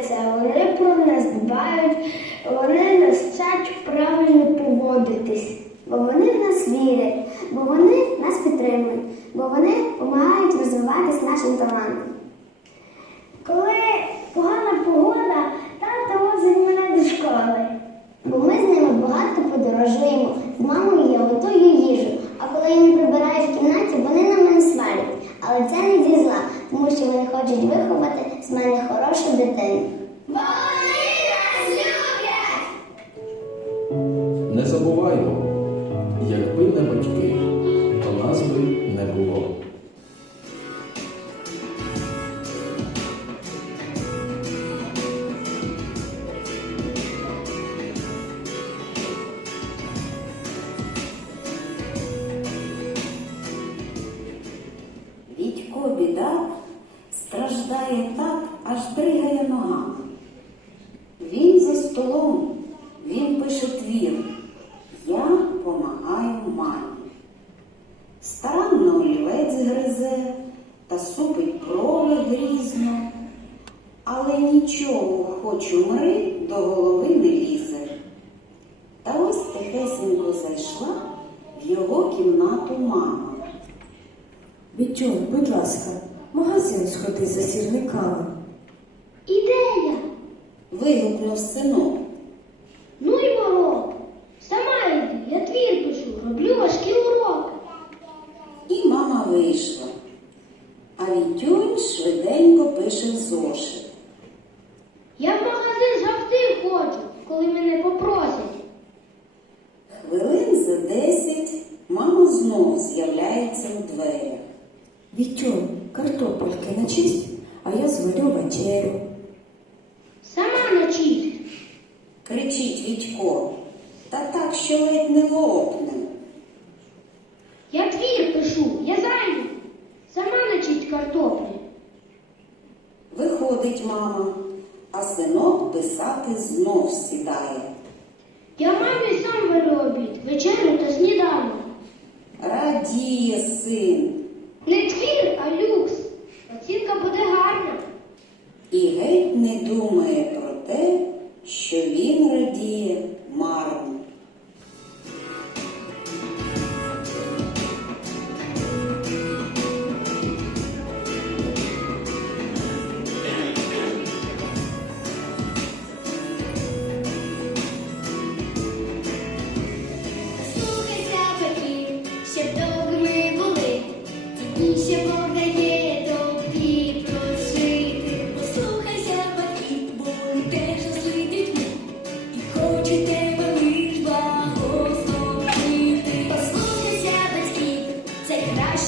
все, вони про нас дбають, вони нас вчать правильно поводитись, бо вони в нас вірять, бо вони нас підтримують, бо вони допомагають розвиватись нашим талантом. Коли погана погода, тато возить мене до школи. Бо ми з ними багато подорожуємо. З мамою я готую їжу. А коли я не прибираю в кімнаті, вони на мене сварять. Але це не зі зла, тому що вони хочуть виховати з мене нас! Не забуваймо, якби не батьки, то нас би не було. Відько біда страждає так, аж дригає ногами. Він за столом, він пише твір. Я помагаю мамі. Старанно олівець гризе та супить брови грізно, але нічого, хоч умри, до голови не лізе. Та ось тихесенько зайшла в його кімнату мама. Вітьо, будь ласка, магазин сходи за сірниками. Вигукнув синок. Ну й ворот! Сама йди, я твір пишу, роблю важкі уроки. І мама вийшла. А Вітюнь швиденько пише в зошит. Я в магазин завжди ходжу, коли мене попросять. Хвилин за десять мама знов з'являється у дверях. Вітьо, картопельки начисть, а я зварю вечерю. Сама начість. Вітько. Та так, що ледь не лопне. Я твір пишу, я зайнятий. Сама начіть картоплі. Виходить мама, а синок писати знов сідає. Я мамі сам беру обід, вечерю та сніданок. Радіє син.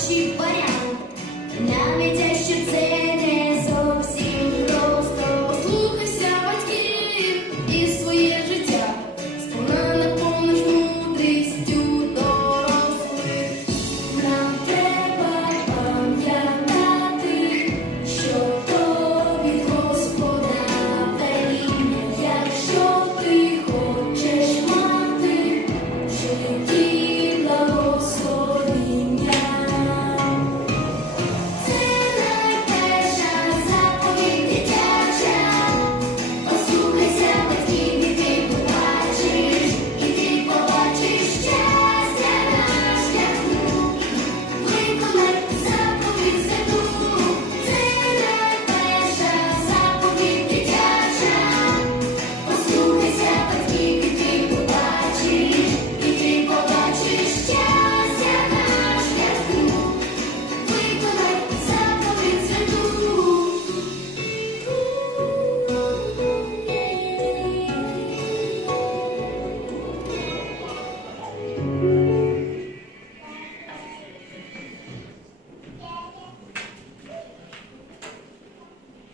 очі барян, навіть.